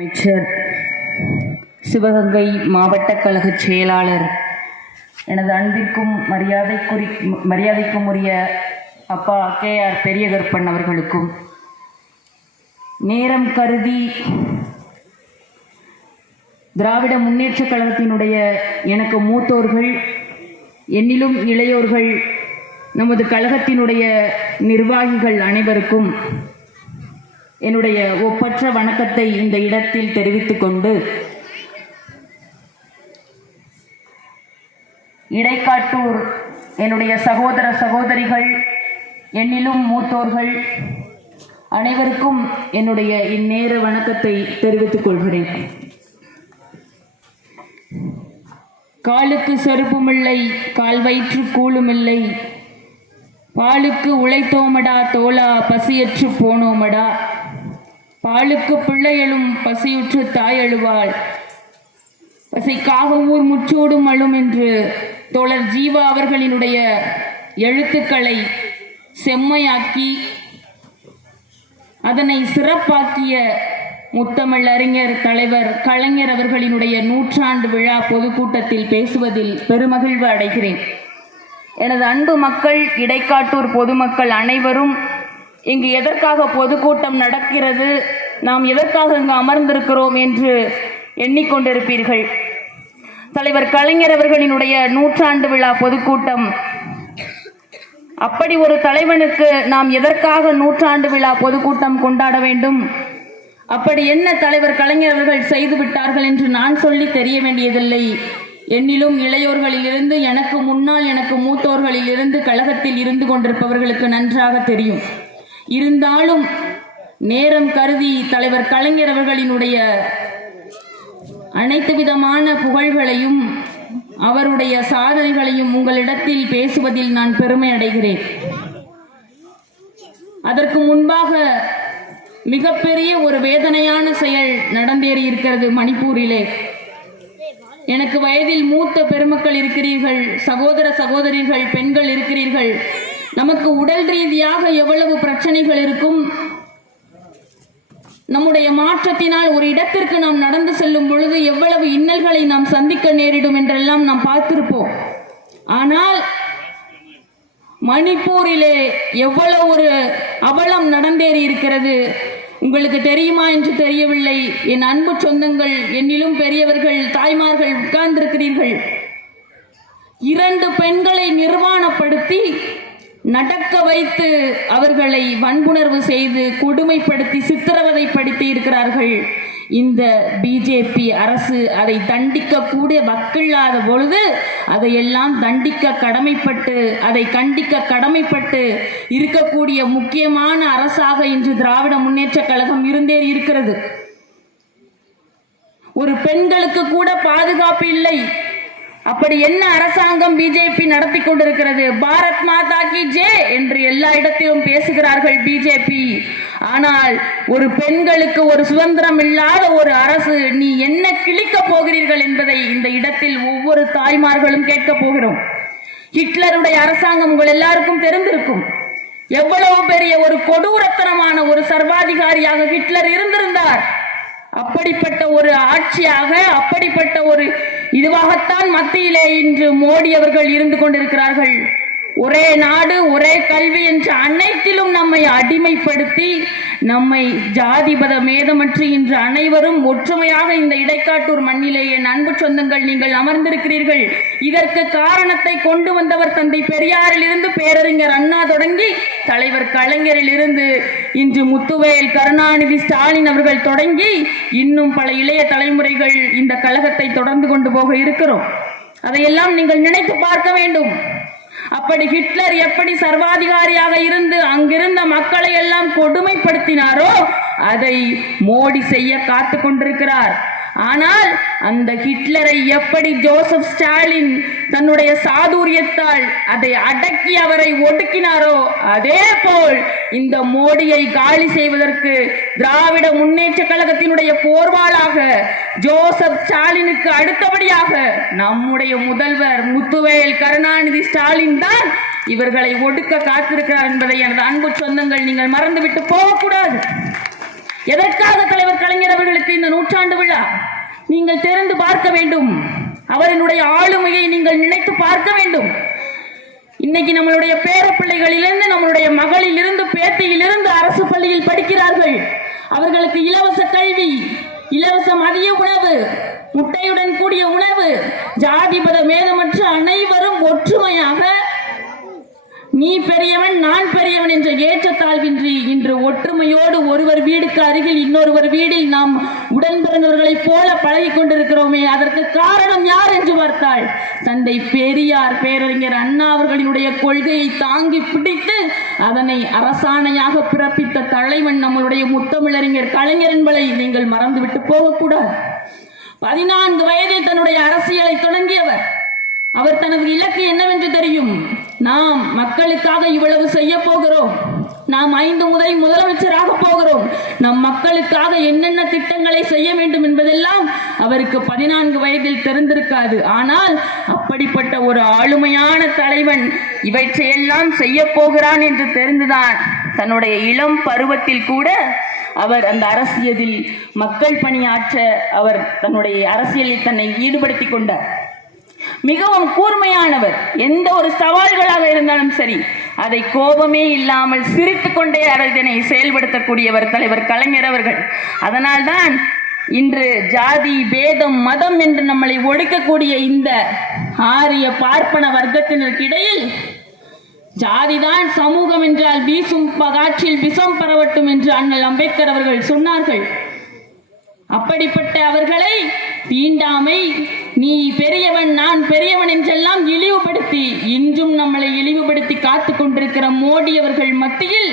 அமைச்சர் சிவகங்கை மாவட்ட கழக செயலாளர். எனது அன்பிற்கும் மரியாதைக்குரி மரியாதைக்கும் உரிய அப்பா கே ஆர் பெரியகற்பன் அவர்களுக்கும் நேரம் கருதி திராவிட முன்னேற்றக் கழகத்தினுடைய எனக்கு மூத்தோர்கள் என்னிலும் இளையோர்கள் நமது கழகத்தினுடைய நிர்வாகிகள் அனைவருக்கும் என்னுடைய ஒப்பற்ற வணக்கத்தை இந்த இடத்தில் தெரிவித்துக் கொண்டு இடைக்காட்டூர் என்னுடைய சகோதர சகோதரிகள் என்னிலும் மூத்தோர்கள் அனைவருக்கும் என்னுடைய இந்நேர வணக்கத்தை தெரிவித்துக் கொள்கிறேன். காலுக்கு செருப்புமில்லை கால் வயிற்று கூழுமில்லை. பாலுக்கு உழைத்தோமடா தோலா பசியற்று போனோமடா. பாலுக்கு பிள்ளையழும் பசியுற்று தாய் அழுவாள். பசைக்காக ஊர் முச்சோடும் அழும் என்று தோழர் ஜீவா அவர்களினுடைய எழுத்துக்களை செம்மையாக்கி அதனை சிறப்பாக்கிய முத்தமிழ் அறிஞர் தலைவர் கலைஞர் அவர்களினுடைய நூற்றாண்டு விழா பொதுக்கூட்டத்தில் பேசுவதில் பெருமகிழ்வு அடைகிறேன். எனது அன்பு மக்கள் இடைக்காட்டூர் பொதுமக்கள் அனைவரும் இங்கு எதற்காக பொதுக்கூட்டம் நடக்கிறது? நாம் எதற்காக இங்கு அமர்ந்திருக்கிறோம் என்று எண்ணிக்கொண்டிருப்பீர்கள். தலைவர் கலைஞர் அவர்களினுடைய நூற்றாண்டு விழா பொதுக்கூட்டம். அப்படி ஒரு தலைவனுக்கு நாம் எதற்காக நூற்றாண்டு விழா பொதுக்கூட்டம் கொண்டாட வேண்டும்? அப்படி என்ன தலைவர் கலைஞர் அவர்கள் செய்து விட்டார்கள் என்று நான் சொல்லி தெரிய வேண்டியதில்லை. என்னிலும் இளையோர்களிலிருந்து எனக்கு முன்னால் எனக்கு மூத்தோர்களிலிருந்து கழகத்தில் இருந்து கொண்டிருப்பவர்களுக்கு நன்றாக தெரியும். இருந்தாலும் நேரம் கருதி தலைவர் கலைஞர் அவர்களினுடைய அனைத்து விதமான புகழ்களையும் அவருடைய சாதனைகளையும் உங்களிடத்தில் பேசுவதில் நான் பெருமை அடைகிறேன். அதற்கு முன்பாக மிகப்பெரிய ஒரு வேதனையான செயல் நடந்தேறி இருக்கிறது மணிப்பூரிலே. எனக்கு வயதில் மூத்த பெருமக்கள் இருக்கிறீர்கள் சகோதர சகோதரிகள் பெண்கள் இருக்கிறீர்கள். நமக்கு உடல் ரீதியாக எவ்வளவு பிரச்சனைகள் இருக்கும்? நம்முடைய மாற்றத்தினால் ஒரு இடத்திற்கு நாம் நடந்து செல்லும் பொழுது எவ்வளவு இன்னல்களை நாம் சந்திக்க நேரிடும் என்றெல்லாம் நாம் பார்த்திருப்போம். ஆனால் மணிப்பூரிலே எவ்வளவு ஒரு அவலம் நடந்தேறி இருக்கிறது? உங்களுக்கு தெரியுமா என்று தெரியவில்லை. என் அன்பு சொந்தங்கள் என்னிலும் பெரியவர்கள் தாய்மார்கள் உட்கார்ந்திருக்கிறீர்கள். இரண்டு பெண்களை நிர்வாணப்படுத்தி நடக்க வைத்து அவர்களை வன்புணர்வு செய்து கொடுமைப்படுத்தி சித்திரவதைப்படுத்தி இருக்கிறார்கள். இந்த பிஜேபி அரசு அதை தண்டிக்க கூட வக்கில்லாத பொழுது அதையெல்லாம் தண்டிக்க கடமைப்பட்டு அதை கண்டிக்க கடமைப்பட்டு இருக்கக்கூடிய முக்கியமான அரசாக இன்று திராவிட முன்னேற்ற கழகம் இருந்தே இருக்கிறது. ஒரு பெண்களுக்கு கூட பாதுகாப்பு இல்லை. அப்படி என்ன அரசாங்கம் பிஜேபி நடத்தி கொண்டிருக்கிறது? பாரத் மாதா கி ஜே என்று எல்லா இடத்திலும் பேசுகிறார்கள் பிஜேபி ஆனால் ஒரு பெண்களுக்கு ஒரு சுதந்திரம் இல்லாத ஒரு அரசு நீ என்ன கிழிக்க போகிறீர்கள் என்பதை இந்த இடத்தில் ஒவ்வொரு தாய்மார்களும் கேட்க போகிறோம். ஹிட்லருடைய அரசாங்கம் உங்கள் எல்லாருக்கும் தெரிந்திருக்கும். எவ்வளவு பெரிய ஒரு கொடூரத்தனமான ஒரு சர்வாதிகாரியாக ஹிட்லர் இருந்திருந்தார். அப்படிப்பட்ட ஒரு ஆட்சியாக அப்படிப்பட்ட ஒரு இதுவாகத்தான் மத்தியிலே இன்று மோடி அவர்கள் இருந்து கொண்டிருக்கிறார்கள். ஒரே நாடு ஒரே கல்வி என்ற அனைத்திலும் நம்மை அடிமைப்படுத்தி நம்மை ஜாதிபத மேதமற்று இன்று அனைவரும் ஒற்றுமையாக இந்த இடைக்காட்டூர் மண்ணிலேயே என் அன்பு சொந்தங்கள் நீங்கள் அமர்ந்திருக்கிறீர்கள். இதற்கு காரணத்தை கொண்டு வந்தவர் தந்தை பெரியாரில் இருந்து பேரறிஞர் அண்ணா தொடங்கி தலைவர் கலைஞரிலிருந்து இன்று முத்துவேல் கருணாநிதி ஸ்டாலின் அவர்கள் தொடங்கி இன்னும் பல இளைய தலைமுறைகள் இந்த கழகத்தை தொடர்ந்து கொண்டு போக இருக்கிறோம். அதையெல்லாம் நீங்கள் நினைத்து பார்க்க வேண்டும். அப்படி ஹிட்லர் எப்படி சர்வாதிகாரியாக இருந்து அங்கிருந்த மக்களை எல்லாம் கொடுமைப்படுத்தினாரோ அதை மோடி செய்ய காத்து கொண்டிருக்கிறார். ஆனால் அந்த ஹிட்லரை எப்படி ஜோசப் ஸ்டாலின் தன்னுடைய சாதுரியத்தால் அதை அடக்கி அவரை ஒடுக்கினாரோ அதே போல் இந்த மோடியை காலி செய்வதற்கு திராவிட முன்னேற்ற கழகத்தினுடைய போர்வாளாக ஜோசப் ஸ்டாலினுக்கு அடுத்தபடியாக நம்முடைய முதல்வர் முத்துவேல் கருணாநிதி ஸ்டாலின் தான் இவர்களை ஒடுக்க காத்திருக்கிறார் என்பதை எனது அன்பு சொந்தங்கள் நீங்கள் மறந்துவிட்டு போகக்கூடாது. எதற்காக தலைவர் கலைஞர் அவர்களுக்கு இந்த நூற்றாண்டு விழா? நீங்கள் தெரிந்து பார்க்க வேண்டும். அவரினுடைய ஆளுமையை நீங்கள் நினைத்து பார்க்க வேண்டும். இன்னைக்கு நம்மளுடைய பேர பிள்ளைகளிலிருந்து நம்மளுடைய மகளிலிருந்து பேத்தியிலிருந்து அரசு பள்ளியில் படிக்கிறார்கள். அவர்களுக்கு இலவச கல்வி இலவச மதிய உணவு முட்டையுடன் கூடிய உணவு ஜாதிபத மேதமற்ற அனைவரும் ஒற்றுமையாக நீ பெரியவன் நான் பெரியவன் என்ற ஏற்றத்தாழ்வின்றி இன்று ஒற்றுமையோடு ஒருவர் வீடுக்கு அருகில் இன்னொருவர் வீடில் நாம் உடன் பிறந்தவர்களைப் போல பழகி கொண்டிருக்கிறோமே அதற்கு காரணம் யார் என்று பார்த்தால் தந்தை பெரியார் பேரறிஞர் அண்ணா அவர்களினுடைய கொள்கையை தாங்கி பிடித்து அதனை அரசாணையாக பிறப்பித்த தலைவன் நம்மளுடைய முத்தமிழறிஞர் கலைஞர் என்பதை நீங்கள் மறந்துவிட்டு போகக்கூடாது. பதினான்கு வயதில் தன்னுடைய அரசியலை தொடங்கியவர். அவர் தனது இலக்கு என்னவென்று தெரியும்? நாம் மக்களுக்காக இவ்வளவு செய்ய போகிறோம். நாம் ஐந்து முறை முதலமைச்சராக போகிறோம். நம் மக்களுக்காக என்னென்ன திட்டங்களை செய்ய வேண்டும் என்பதெல்லாம் அவருக்கு பதினான்கு வயதில் தெரிந்திருக்காது. ஆனால் அப்படிப்பட்ட ஒரு ஆளுமையான தலைவன் இவற்றையெல்லாம் செய்ய போகிறான் என்று தெரிந்துதான் தன்னுடைய இளம் பருவத்தில் கூட அவர் அந்த அரசியலில் மக்கள் பணியாற்ற அவர் தன்னுடைய அரசியலில் தன்னை ஈடுபடுத்திக் கொண்டார். மிகவும் கூர்மையானவர். எந்த ஒரு சவால்களாக இருந்தாலும் சரி அதை கோபமே இல்லாமல் சிரித்து கொண்டே அதனை செயல்படுத்தக்கூடியவர் தலைவர் கலைஞர் அவர்கள். அதனால்தான் இன்று ஜாதி பேதம் மதம் என்று நம்மளை ஒடுக்கக்கூடிய இந்த ஆரிய பார்ப்பன வர்க்கத்தினருக்கிடையில் ஜாதிதான் சமூகம் என்றால் வீசும் பகாற்றில் விஷம் பரவட்டும் என்று அண்ணல் அம்பேத்கர் அவர்கள் சொன்னார்கள். அப்படிப்பட்ட அவர்களை தீண்டாமை நீ பெரியவன் நான் பெரியவன் என்றெல்லாம் இழிவுபடுத்தி இன்றும் நம்மளை இழிவுபடுத்தி காத்து கொண்டிருக்கிற மோடி அவர்கள் மத்தியில்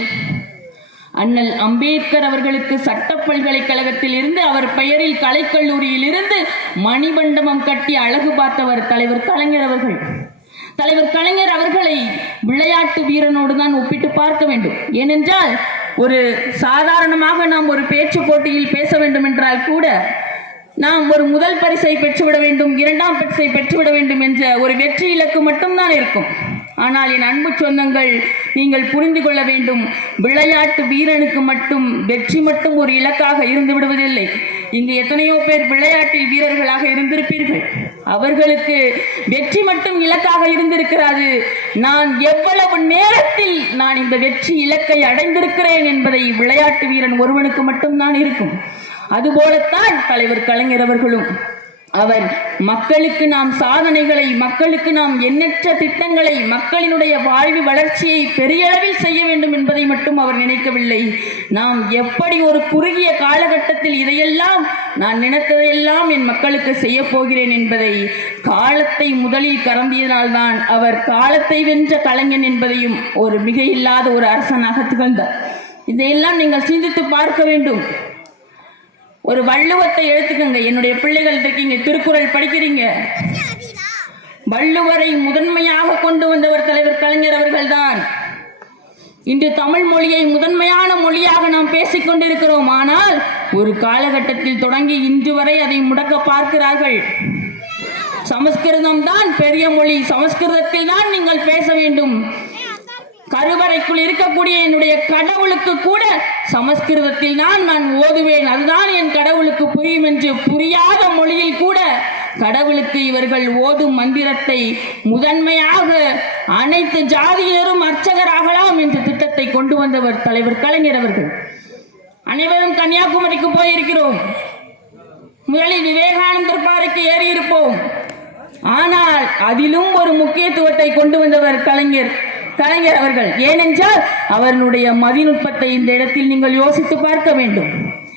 அண்ணல் அம்பேத்கர் அவர்களுக்கு சட்ட பல்கலைக்கழகத்தில் இருந்து அவர் பெயரில் கலைக்கல்லூரியில் இருந்து மணிமண்டபம் கட்டி அழகு பார்த்தவர் தலைவர் கலைஞர் அவர்கள். தலைவர் கலைஞர் அவர்களை விளையாட்டு வீரனோடு தான் ஒப்பிட்டு பார்க்க வேண்டும். ஏனென்றால் ஒரு சாதாரணமாக நாம் ஒரு பேச்சு போட்டியில் பேச வேண்டும் என்றால் கூட நாம் ஒரு முதல் பரிசை பெற்றுவிட வேண்டும் இரண்டாம் பரிசை பெற்றுவிட வேண்டும் என்ற ஒரு வெற்றி இலக்கு மட்டும்தான் இருக்கும். ஆனால் என் அன்பு சொந்தங்கள் நீங்கள் புரிந்து கொள்ள வேண்டும் விளையாட்டு வீரனுக்கு மட்டும் வெற்றி மட்டும் ஒரு இலக்காக இருந்து விடுவதில்லை. இங்கு எத்தனையோ பேர் விளையாட்டில் வீரர்களாக இருந்திருப்பீர்கள். அவர்களுக்கு வெற்றி மட்டும் இலக்காக இருந்திருக்கிறாது. நான் எவ்வளவு நேரத்தில் நான் இந்த வெற்றி இலக்கை அடைந்திருக்கிறேன் என்பதை விளையாட்டு வீரன் ஒருவனுக்கு மட்டும்தான் இருக்கும். அதுபோலத்தான் தலைவர் கலைஞர் அவர்களும். அவர் மக்களுக்கு நாம் சாதனைகளை மக்களுக்கு நாம் எண்ணற்ற திட்டங்களை மக்களினுடைய வாழ்வு வளர்ச்சியை பெரிய அளவில் செய்ய வேண்டும் என்பதை மட்டும் அவர் நினைக்கவில்லை. நாம் எப்படி ஒரு குறுகிய காலகட்டத்தில் இதையெல்லாம் நான் நினைத்ததையெல்லாம் என் மக்களுக்கு செய்ய போகிறேன் என்பதை காலத்தை முதலில் கறந்தியதினால்தான் அவர் காலத்தை வென்ற கலைஞன் என்பதையும் ஒரு மிக இல்லாத ஒரு அரசனாக திகழ்ந்தார். இதையெல்லாம் நீங்கள் சிந்தித்து பார்க்க வேண்டும். ஒரு வள்ளுவத்தை எழுத்துக்கங்க என்னுடைய பிள்ளைகள் இருக்கீங்க திருக்குறள் படிக்கிறீங்க. வள்ளுவரை முதன்மையாக கொண்டு வந்தவர் தலைவர் கலைஞர் அவர்கள்தான். இன்று தமிழ் மொழியை முதன்மையான மொழியாக நாம் பேசிக்கொண்டிருக்கிறோம். ஆனால் ஒரு காலகட்டத்தில் தொடங்கி இன்று வரை அதை முடக்க பார்க்கிறார்கள். சமஸ்கிருதம் தான் பெரிய மொழி. சமஸ்கிருதத்தில் தான் நீங்கள் பேச வேண்டும். கருவறைக்குள் இருக்கக்கூடிய என்னுடைய கடவுளுக்கு கூட சமஸ்கிருதத்தில் தான் நான் ஓதுவேன். அதுதான் என் கடவுளுக்கு புரியும் என்று புரியாத மொழியில் கூட கடவுளுக்கு இவர்கள் ஓதும் மந்திரத்தை முதன்மையாக அனைத்து ஜாதியினரும் அர்ச்சகராகலாம் என்ற திட்டத்தை கொண்டு வந்தவர் தலைவர் கலைஞர் அவர்கள். அனைவரும் கன்னியாகுமரிக்கு போயிருக்கிறோம். முதலில் விவேகானந்தர் பாறைக்கு ஏறி இருப்போம் ஆனால் அதிலும் ஒரு முக்கியத்துவத்தை கொண்டு வந்தவர் கலைஞர். கலைஞர் அவர்கள். ஏனென்றால் அவர்களுடைய மதிநுட்பத்தை இந்த இடத்தில் நீங்கள் யோசித்து பார்க்க வேண்டும்.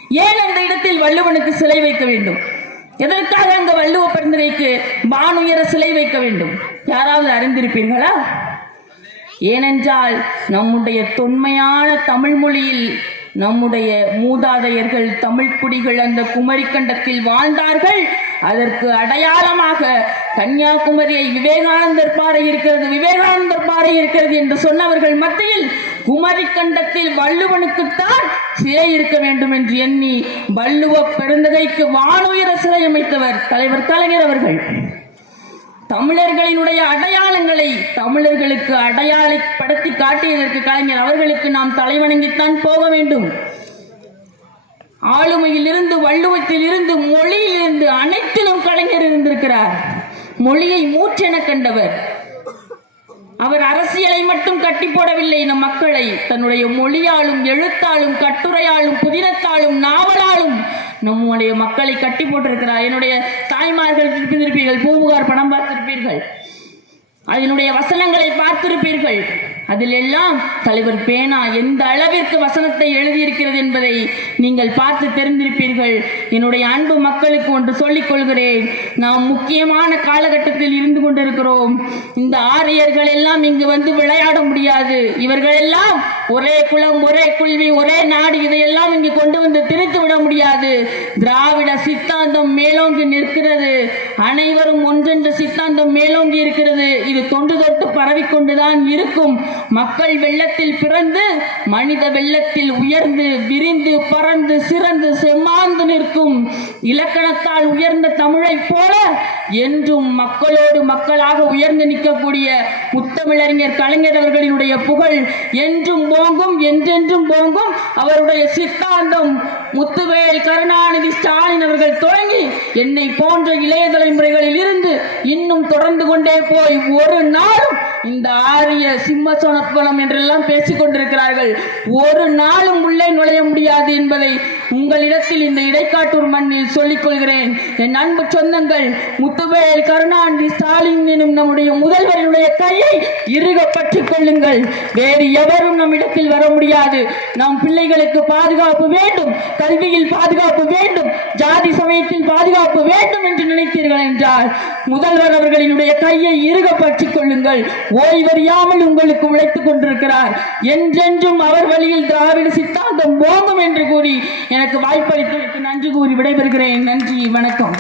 ஏன் அந்த இடத்தில் வள்ளுவனுக்கு சிலை வைக்க வேண்டும்? எதற்காக அந்த வள்ளுவ பரிந்துரைக்கு வானுயர சிலை வைக்க வேண்டும்? யாராவது அறிந்திருப்பீர்களா? ஏனென்றால் நம்முடைய தொன்மையான தமிழ் மொழியில் நம்முடைய மூதாதையர்கள் தமிழ் குடிகள் அந்த குமரிக்கண்டத்தில் வாழ்ந்தார்கள். அதற்கு அடையாளமாக கன்னியாகுமரியை விவேகானந்தர் பாறை இருக்கிறது விவேகானந்தர் பாறை இருக்கிறது என்று சொன்னவர்கள் மத்தியில் குமரிக்கண்டத்தில் வள்ளுவனுக்குத்தான் சிலை இருக்க வேண்டும் என்று எண்ணி வள்ளுவ பெருந்தகைக்கு வானுயர சிலை அமைத்தவர் தலைவர் கலைஞர் அவர்கள். தமிழர்களினுடைய அடையாளங்களை தமிழர்களுக்கு அடையாளப்படுத்தி காட்டியதற்கு கலைஞர் அவர்களுக்கு நாம் தலைவணங்கித்தான் போக வேண்டும். ஆளுமையிலிருந்து வள்ளுவத்திலிருந்து மொழியிலிருந்து அனைத்திலும் கலைஞர் இருந்திருக்கிறார். மொழியை மூற்றென கண்டவர். அவர் அரசியலை மட்டும் கட்டி போடவில்லை நம் மக்களை. தன்னுடைய மொழியாலும் எழுத்தாலும் கட்டுரையாலும் புதினத்தாலும் நாவலாலும் நம்முடைய மக்களை கட்டி போட்டிருக்கிறார். என்னுடைய தாய்மார்கள் திருப்பியிருப்பீர்கள் பூவுகார் படம் பார்த்திருப்பீர்கள். அதனுடைய வசனங்களை பார்த்திருப்பீர்கள். அதில் எல்லாம் தலைவர் பேனா எந்த அளவிற்கு வசனத்தை எழுதியிருக்கிறது என்பதை நீங்கள் பார்த்து தெரிந்திருப்பீர்கள். என்னுடைய அன்பு மக்களுக்கு ஒன்று சொல்லிக் கொள்கிறேன். நாம் முக்கியமான காலகட்டத்தில் இருந்து கொண்டிருக்கிறோம். இந்த ஆரியர்கள் எல்லாம் இங்கு வந்து விளையாட முடியாது. இவர்கள் எல்லாம் ஒரே குலம் ஒரே குல்வி ஒரே நாடு இதையெல்லாம் இங்கு கொண்டு வந்து திரித்து விட முடியாது. திராவிட சித்தாந்தம் மேலோங்கி நிற்கிறது. அனைவரும் ஒன்றென்ற சித்தாந்தம் மேலோங்கி இருக்கிறது. இது தொண்டு தொட்டு பரவிக்கொண்டுதான் இருக்கும். மக்கள் வெள்ளத்தில் பிறந்து மனித வெள்ளத்தில் உயர்ந்து விரிந்து பறந்து சிறந்து செம்மாந்து நிற்கும். இலக்கணத்தால் உயர்ந்த தமிழை போல என்றும் மக்களோடு மக்களாக உயர்ந்து நிற்கக்கூடிய முத்தமிழறிஞர் கலைஞர் அவர்களினுடைய புகழ் என்றும் போங்கும் என்றென்றும் போங்கும் அவருடைய சித்தாந்தம் முத்துவேல் கருணாநிதி ஸ்டாலின் அவர்கள் தொடங்கி என்னை போன்ற இளைய தலைமுறைகளில் இருந்து இன்னும் தொடர்ந்து கொண்டே போய் ஒரு நாளும் இந்த ஆரிய சிம்ம சொனப்பனம் என்றெல்லாம் பேசிக் கொண்டிருக்கிறார்கள். ஒரு நாளும் உள்ளே நுழைய முடியாது என்பதை உங்களிடத்தில் இந்த இடைக்காட்டூர் மண்ணில் சொல்லிக் கொள்கிறேன். என் அன்பு சொந்தங்கள் முத்துவேல் கருணாநிதி ஸ்டாலின் எனும் நம்முடைய முதல்வருடைய கையை இறுக பற்றிக் கொள்ளுங்கள். வேறு எவரும் நம்மிடத்தில் வர முடியாது. நம் பிள்ளைகளுக்கு பாதுகாப்பு வேண்டும். கல்வியில் பாதுகாப்பு வேண்டும் ஜாதி சமயத்தில் பாதுகாப்பு வேண்டும் என்று நினைத்தீர்கள் என்றால் முதல்வர் அவர்களினுடைய கையை இறுக பற்றிக் கொள்ளுங்கள். ஓய்வறியாமல் உங்களுக்கு உழைத்துக் கொண்டிருக்கிறார். என்றென்றும் அவர் வழியில் திராவிட சித்தாந்தம் போகும் என்று கூறி எனக்கு வாய்ப்பளித்ததற்கு நன்றி கூறி விடைபெறுகிறேன். நன்றி வணக்கம்.